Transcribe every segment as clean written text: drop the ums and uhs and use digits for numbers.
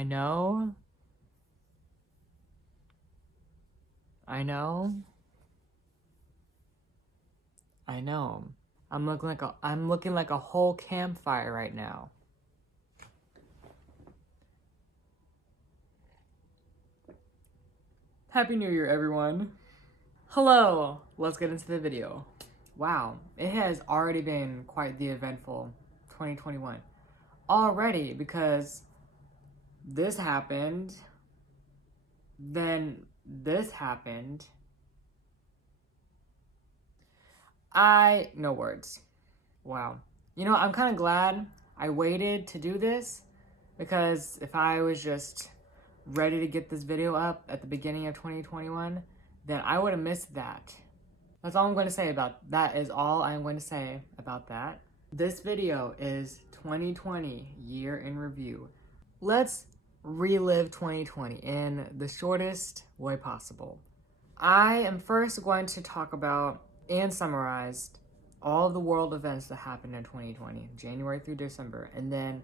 I know. I know. I know. I'm looking like a whole campfire right now. Happy New Year, everyone. Hello. Let's get into the video. Wow, it has already been quite the eventful 2021 already, because this happened, then this happened. No words. Wow. You know, I'm kind of glad I waited to do this, because if I was just ready to get this video up at the beginning of 2021, then I would have missed that. That's all I'm going to say about that. Is all I'm going to say about that. This video is 2020 year in review. Let's relive 2020 in the shortest way possible. I am first going to talk about and summarize all of the world events that happened in 2020, January through December, and then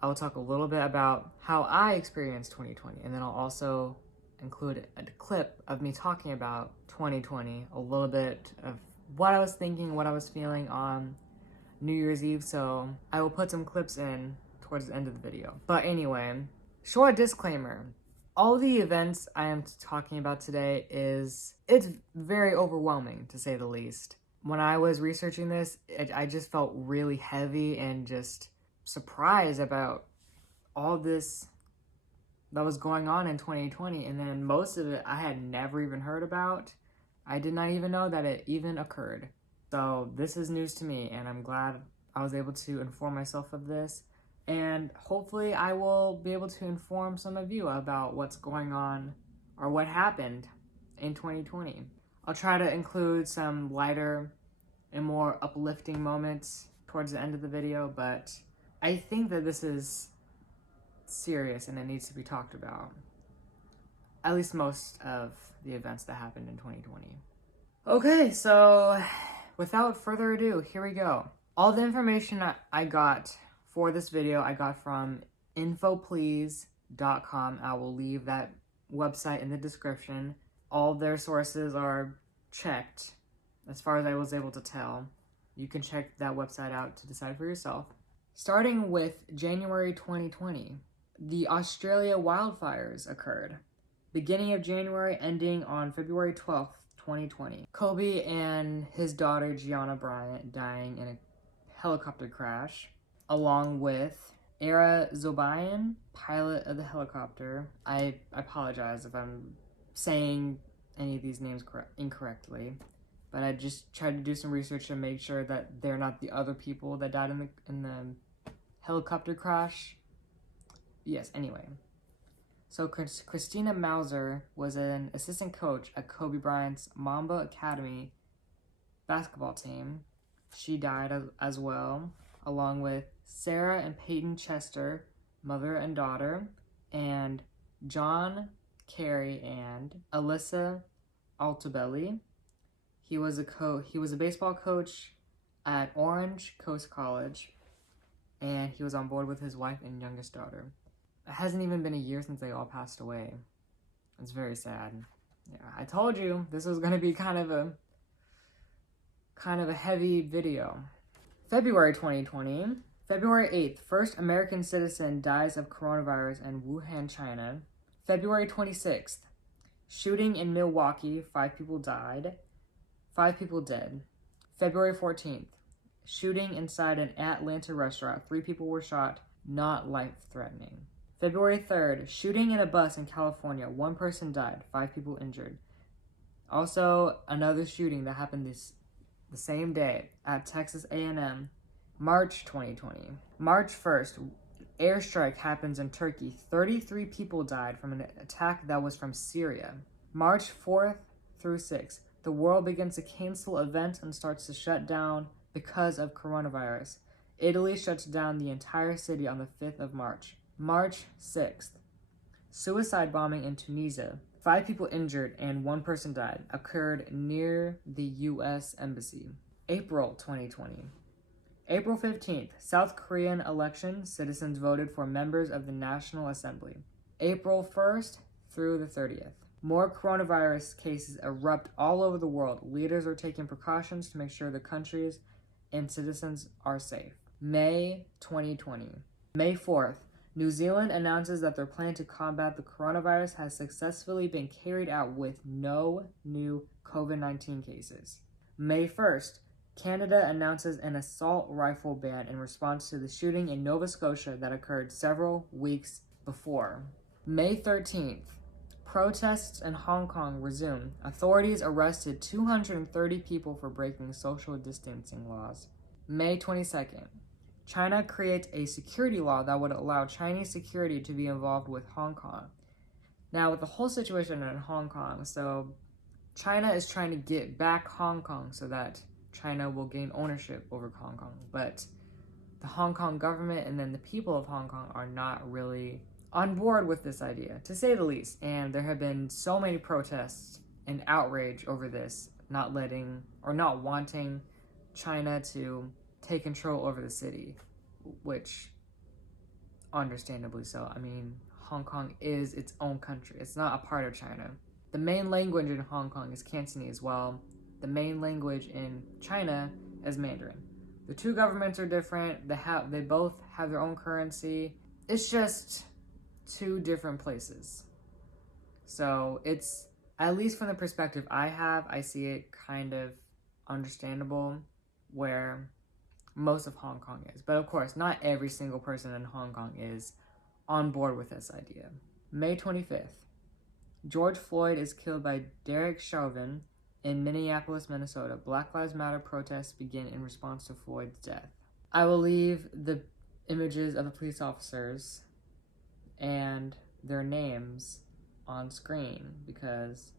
I will talk a little bit about how I experienced 2020, and then I'll also include a clip of me talking about 2020, a little bit of what I was thinking, what I was feeling on New Year's Eve, so I will put some clips in towards the end of the video. But anyway, short disclaimer. All the events I am talking about today it's very overwhelming, to say the least. When I was researching this, I just felt really heavy and just surprised about all this that was going on in 2020, and then most of it I had never even heard about. I did not even know that it even occurred. So this is news to me, and I'm glad I was able to inform myself of this, and hopefully I will be able to inform some of you about what's going on or what happened in 2020. I'll try to include some lighter and more uplifting moments towards the end of the video, but I think that this is serious and it needs to be talked about. At least most of the events that happened in 2020. Okay, so without further ado, here we go. All the information I got for this video, I got from infoplease.com. I will leave that website in the description. All their sources are checked, as far as I was able to tell. You can check that website out to decide for yourself. Starting with January 2020, the Australia wildfires occurred. Beginning of January, ending on February 12th, 2020. Kobe and his daughter Gianna Bryant dying in a helicopter crash, along with Ara Zobayan, pilot of the helicopter. I apologize if I'm saying any of these names incorrectly, but I just tried to do some research to make sure that they're not the other people that died in the helicopter crash. Yes, anyway. So Christina Mauser was an assistant coach at Kobe Bryant's Mamba Academy basketball team. She died as well, along with Sarah and Peyton Chester, mother and daughter, and John Kerry and Alyssa Altobelli. He was a baseball coach at Orange Coast College, and he was on board with his wife and youngest daughter. It hasn't even been a year since they all passed away. It's very sad. Yeah, I told you this was gonna be kind of a heavy video. February 2020. February 8th, first American citizen dies of coronavirus in Wuhan, China. February 26th, shooting in Milwaukee, 5 people died, 5 people dead. February 14th, shooting inside an Atlanta restaurant, 3 people were shot, not life-threatening. February 3rd, shooting in a bus in California, 1 person died, 5 people injured. Also, another shooting that happened the same day at Texas A&M, March 2020. March 1st, airstrike happens in Turkey. 33 people died from an attack that was from Syria. March 4th through 6th, the world begins to cancel events and starts to shut down because of coronavirus. Italy shuts down the entire city on the 5th of March. March 6th, suicide bombing in Tunisia. 5 people injured and 1 person died. Occurred near the U.S. Embassy. April 2020. April 15th, South Korean election, citizens voted for members of the National Assembly. April 1st through the 30th. More coronavirus cases erupt all over the world. Leaders are taking precautions to make sure the countries and citizens are safe. May 2020. May 4th, New Zealand announces that their plan to combat the coronavirus has successfully been carried out with no new COVID-19 cases. May 1st, Canada announces an assault rifle ban in response to the shooting in Nova Scotia that occurred several weeks before. May 13th, protests in Hong Kong resume. Authorities arrested 230 people for breaking social distancing laws. May 22nd, China creates a security law that would allow Chinese security to be involved with Hong Kong. Now, with the whole situation in Hong Kong, so China is trying to get back Hong Kong so that China will gain ownership over Hong Kong. But the Hong Kong government and then the people of Hong Kong are not really on board with this idea, to say the least. And there have been so many protests and outrage over this, not wanting China to take control over the city, which understandably so. I mean, Hong Kong is its own country. It's not a part of China. The main language in Hong Kong is Cantonese, while the main language in China is Mandarin. The two governments are different. They both have their own currency. It's just two different places. So it's, at least from the perspective I have, I see it kind of understandable where most of Hong Kong is. But of course, not every single person in Hong Kong is on board with this idea. May 25th, George Floyd is killed by Derek Chauvin in Minneapolis, Minnesota. Black Lives Matter protests begin in response to Floyd's death. I will leave the images of the police officers and their names on screen because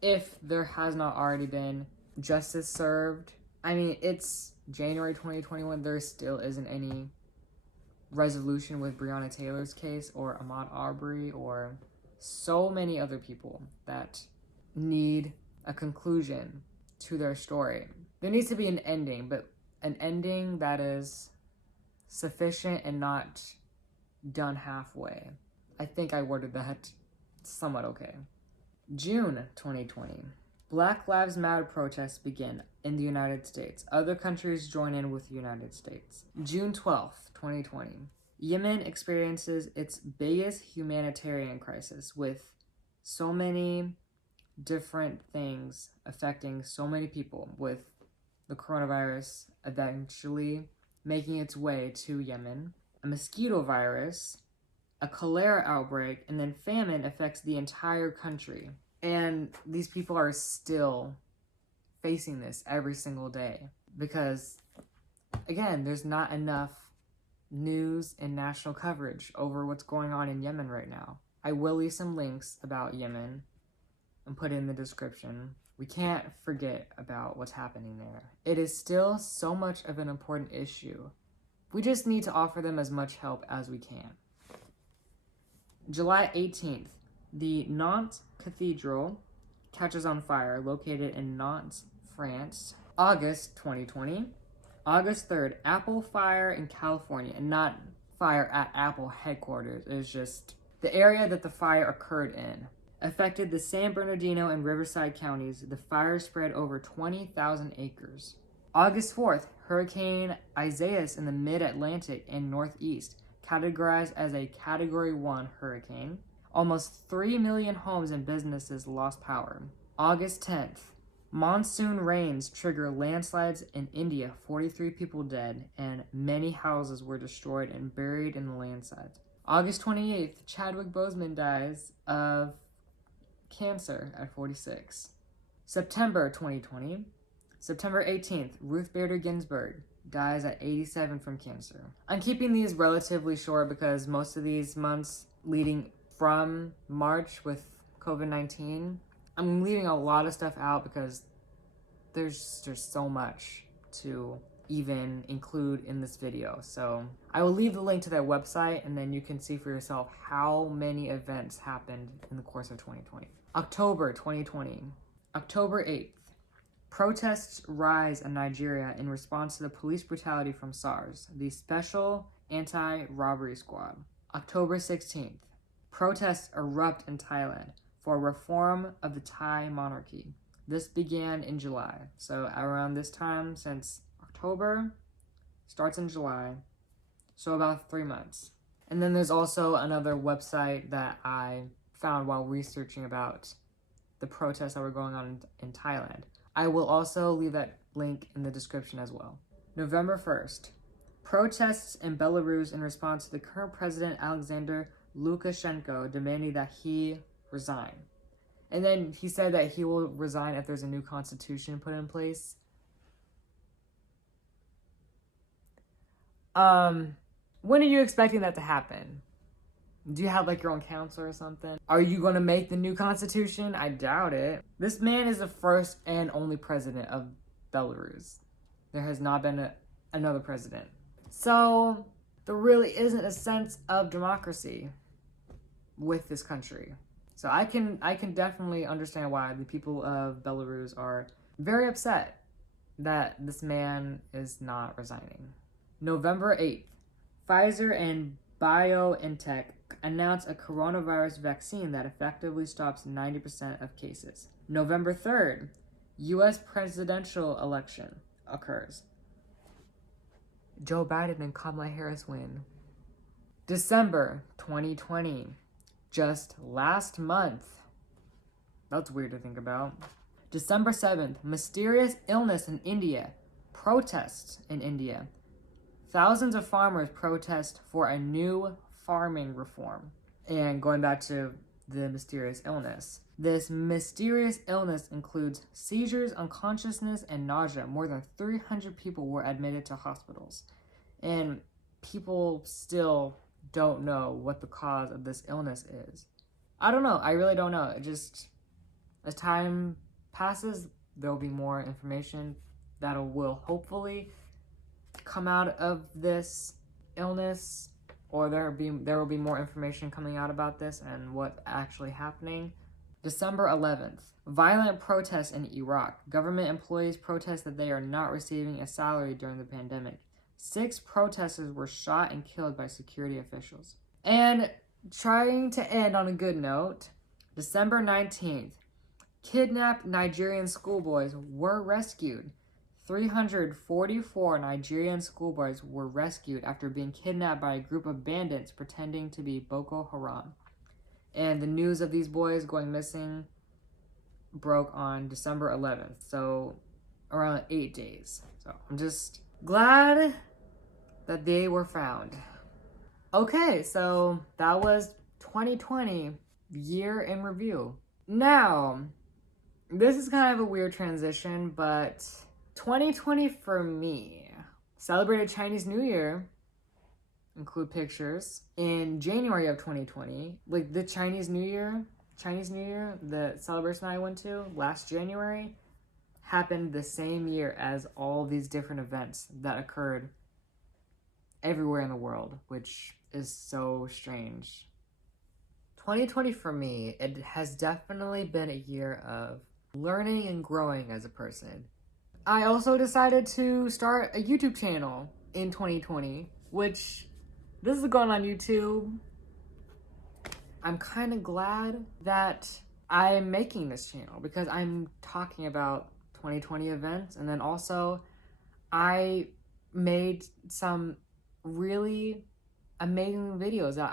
if there has not already been justice served, I mean, it's January 2021, there still isn't any resolution with Breonna Taylor's case or Ahmaud Arbery or so many other people that need a conclusion to their story. There needs to be an ending, but an ending that is sufficient and not done halfway. I think I worded that somewhat okay. June 2020. Black Lives Matter protests begin in the United States. Other countries join in with the United States. June 12th, 2020. Yemen experiences its biggest humanitarian crisis with so many different things affecting so many people, with the coronavirus eventually making its way to Yemen, a mosquito virus, a cholera outbreak, and then famine affects the entire country. And these people are still facing this every single day because, again, there's not enough news and national coverage over what's going on in Yemen right now. I will leave some links about Yemen and put it in the description. We can't forget about what's happening there. It is still so much of an important issue. We just need to offer them as much help as we can. July 18th, the Nantes Cathedral catches on fire, located in Nantes, France. August 2020. August 3rd, Apple fire in California, and not fire at Apple headquarters. It is just the area that the fire occurred in. Affected the San Bernardino and Riverside counties. The fire spread over 20,000 acres. August 4th, Hurricane Isaias in the mid-Atlantic and Northeast, categorized as a Category 1 hurricane. Almost 3 million homes and businesses lost power. August 10th, monsoon rains trigger landslides in India, 43 people dead, and many houses were destroyed and buried in the landslides. August 28th, Chadwick Boseman dies of cancer at 46. September 2020. September 18th, Ruth Bader Ginsburg dies at 87 from cancer. I'm keeping these relatively short because most of these months leading from March with COVID-19, I'm leaving a lot of stuff out because there's just so much to even include in this video. So I will leave the link to their website and then you can see for yourself how many events happened in the course of 2020. October 2020. October 8th, Protests rise in Nigeria in response to the police brutality from SARS, the Special Anti-Robbery Squad. October 16th. Protests erupt in Thailand for reform of the Thai monarchy. This began in July. So around this time, since October, starts in July. So about 3 months. And then there's also another website that I found while researching about the protests that were going on in Thailand. I will also leave that link in the description as well. November 1st. Protests in Belarus in response to the current president Alexander Lukashenko demanding that he resign. And then he said that he will resign if there's a new constitution put in place. When are you expecting that to happen? Do you have like your own council or something? Are you going to make the new constitution? I doubt it. This man is the first and only president of Belarus. There has not been another president. So there really isn't a sense of democracy with this country. So I can definitely understand why the people of Belarus are very upset that this man is not resigning. November 8th, Pfizer and BioNTech announced a coronavirus vaccine that effectively stops 90% of cases. November 3rd, U.S. presidential election occurs. Joe Biden and Kamala Harris win. December 2020, just last month. That's weird to think about. December 7th, mysterious illness in India. Protests in India. Thousands of farmers protest for a new farming reform. And going back to the mysterious illness. This mysterious illness includes seizures, unconsciousness, and nausea. More than 300 people were admitted to hospitals. And people still don't know what the cause of this illness is. I don't know. I really don't know. It just, as time passes, there'll be more information that will hopefully come out of this illness, or there will be more information coming out about this and what's actually happening. December 11th, violent protests in Iraq. Government employees protest that they are not receiving a salary during the pandemic. 6 protesters were shot and killed by security officials. And trying to end on a good note, December 19th, kidnapped Nigerian schoolboys were rescued. 344 Nigerian schoolboys were rescued after being kidnapped by a group of bandits pretending to be Boko Haram. And the news of these boys going missing broke on December 11th, so around 8 days. So I'm just glad that they were found. Okay, so that was 2020 year in review. Now, this is kind of a weird transition, but 2020 for me celebrated Chinese New Year, include pictures, in January of 2020. Like the Chinese New Year, the celebration I went to last January happened the same year as all these different events that occurred everywhere in the world, which is so strange. 2020 for me, it has definitely been a year of learning and growing as a person. I also decided to start a YouTube channel in 2020, which this is going on YouTube. I'm kind of glad that I am making this channel because I'm talking about 2020 events, and then also I made some really amazing videos that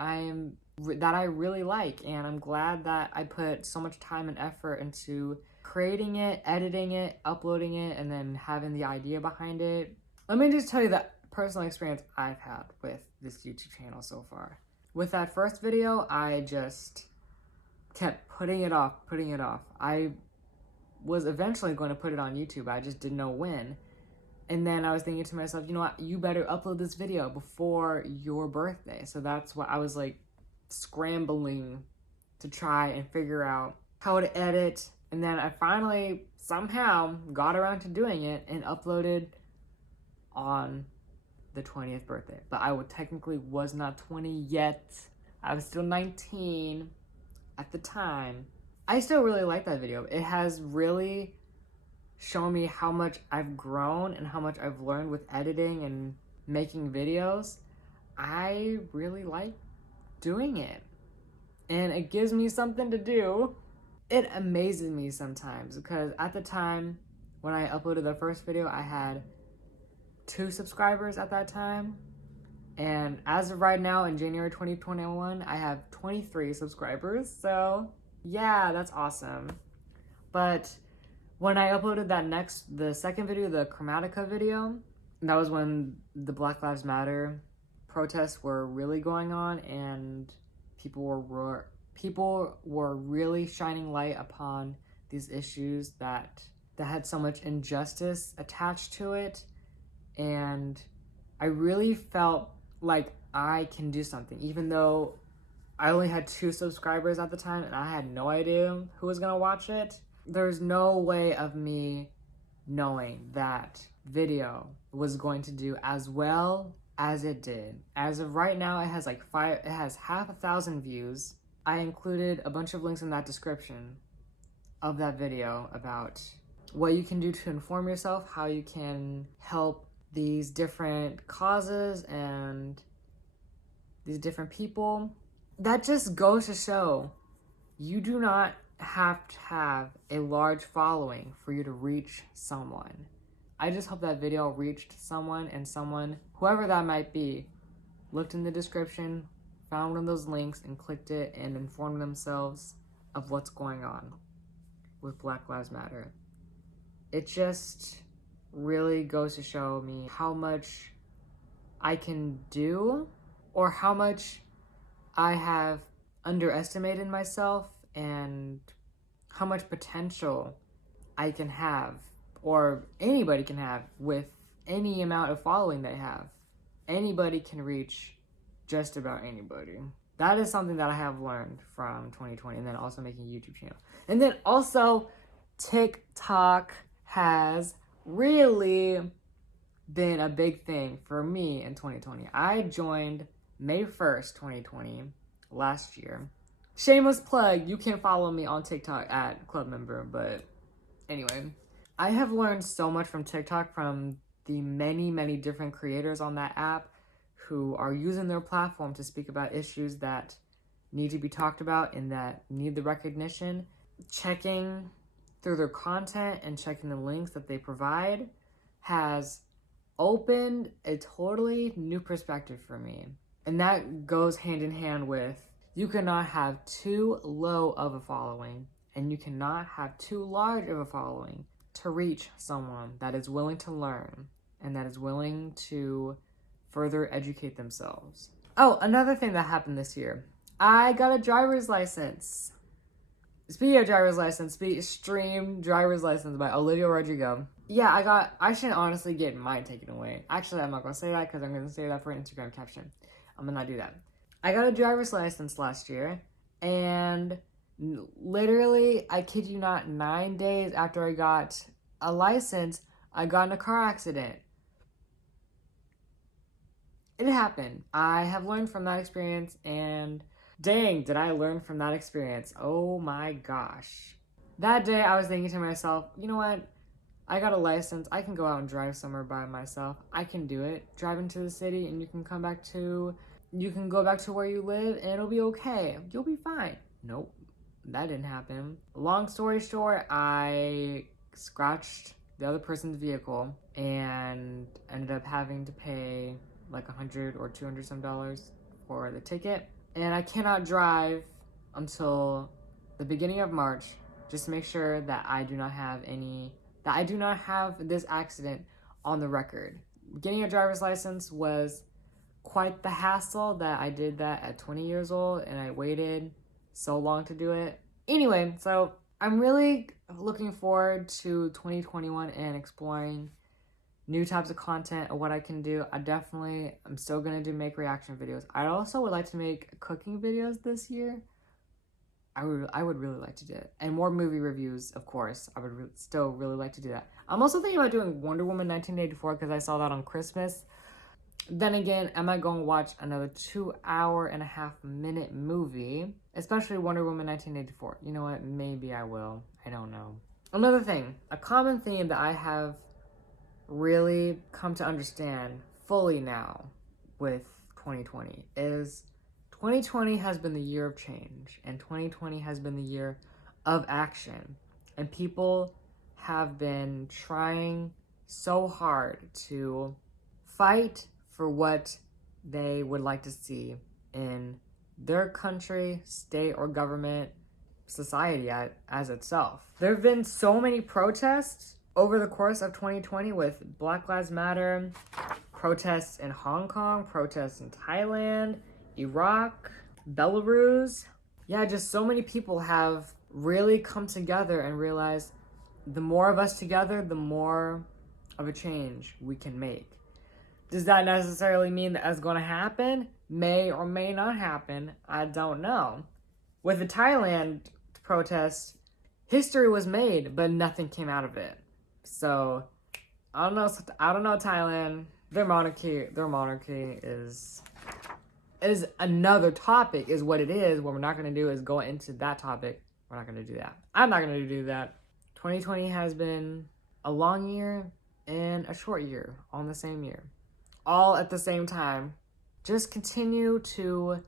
I really like, and I'm glad that I put so much time and effort into creating it, editing it, uploading it, and then having the idea behind it. Let me just tell you the personal experience I've had with this YouTube channel so far. With that first video, I just kept putting it off. I was eventually going to put it on YouTube. I just didn't know when. And then I was thinking to myself, you know what, you better upload this video before your birthday. So that's what I was like scrambling to try and figure out how to edit. And then I finally somehow got around to doing it and uploaded on the 20th birthday. But I technically was not 20 yet. I was still 19 at the time. I still really like that video. It has really shown me how much I've grown and how much I've learned with editing and making videos, I really like doing it. And it gives me something to do. It amazes me sometimes because at the time when I uploaded the first video, I had 2 subscribers at that time. And as of right now in January 2021, I have 23 subscribers. So yeah, that's awesome. But when I uploaded the second video, the Chromatica video, that was when the Black Lives Matter protests were really going on, and people were really shining light upon these issues that had so much injustice attached to it. And I really felt like I can do something, even though I only had 2 subscribers at the time and I had no idea who was gonna watch it. There's no way of me knowing that video was going to do as well as it did. As of right now, it has like it has half 1,000 views. I included a bunch of links in that description of that video about what you can do to inform yourself, how you can help these different causes and these different people. That just goes to show you do not have to have a large following for you to reach someone. I just hope that video reached someone, and someone, whoever that might be, looked in the description, found one of those links and clicked it and informed themselves of what's going on with Black Lives Matter. It just really goes to show me how much I can do, or how much I have underestimated myself, and how much potential I can have, or anybody can have, with any amount of following they have. Anybody can reach just about anybody. That is something that I have learned from 2020, and then also making a YouTube channel. And then also, TikTok has really been a big thing for me in 2020. I joined May 1st, 2020, last year. Shameless plug, you can follow me on TikTok at club member, but anyway. I have learned so much from TikTok, from the many, many different creators on that app who are using their platform to speak about issues that need to be talked about and that need the recognition. Checking through their content and checking the links that they provide has opened a totally new perspective for me. And that goes hand in hand with, you cannot have too low of a following, and you cannot have too large of a following to reach someone that is willing to learn and that is willing to further educate themselves. Oh, another thing that happened this year. I got a driver's license. Speaking of driver's license, Stream Driver's License by Olivia Rodrigo. Yeah, I shouldn't honestly get mine taken away. Actually, I'm not gonna say that because I'm gonna say that for an Instagram caption. I'm gonna not do that. I got a driver's license last year, and literally, I kid you not, 9 days after I got a license, I got in a car accident. It happened. I have learned from that experience, and dang, did I learn from that experience. Oh my gosh. That day, I was thinking to myself, you know what? I got a license. I can go out and drive somewhere by myself. I can do it. Drive into the city, and you can go back to where you live, and it'll be okay. You'll be fine. Nope, that didn't happen. Long story short, I scratched the other person's vehicle and ended up having to pay like $100 or $200 some for the ticket. And I cannot drive until the beginning of March, just to make sure that I do not have this accident on the record. Getting a driver's license was quite the hassle, that I did that at 20 years old and I waited so long to do it. Anyway, so I'm really looking forward to 2021 and exploring new types of content of what I can do. I'm still gonna make reaction videos. I also would like to make cooking videos this year. I would really like to do it. And more movie reviews, of course. I would still really like to do that. I'm also thinking about doing Wonder Woman 1984 because I saw that on Christmas. Then again, am I going to watch another 2.5-minute movie? Especially Wonder Woman 1984. You know what? Maybe I will. I don't know. Another thing, a common theme that I have really come to understand fully now with 2020 is 2020 has been the year of change, and 2020 has been the year of action. And people have been trying so hard to fight for what they would like to see in their country, state, or government, society as itself. There have been so many protests over the course of 2020 with Black Lives Matter, protests in Hong Kong, protests in Thailand, Iraq, Belarus. Yeah, just so many people have really come together and realized the more of us together, the more of a change we can make. Does that necessarily mean that that's going to happen? May or may not happen. I don't know. With the Thailand protests, history was made, but nothing came out of it. So I don't know. Thailand. Their monarchy is another topic. Is what it is. What we're not going to do is go into that topic. We're not going to do that. I'm not going to do that. 2020 has been a long year and a short year, all in the same year, all at the same time. Just continue to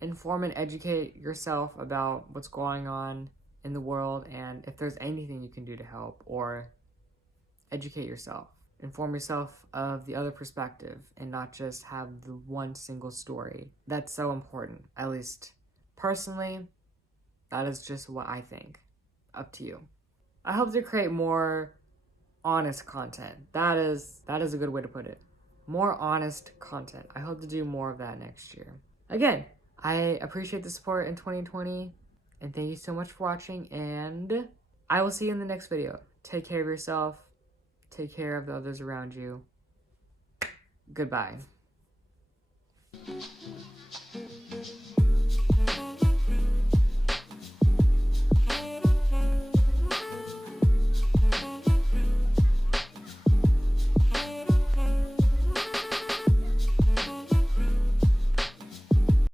inform and educate yourself about what's going on in the world, and if there's anything you can do to help, or educate yourself. Inform yourself of the other perspective and not just have the one single story. That's so important. At least personally, that is just what I think. Up to you. I hope to create more honest content. That is a good way to put it. More honest content. I hope to do more of that next year. Again, I appreciate the support in 2020, and thank you so much for watching, and I will see you in the next video. Take care of yourself. Take care of the others around you. Goodbye.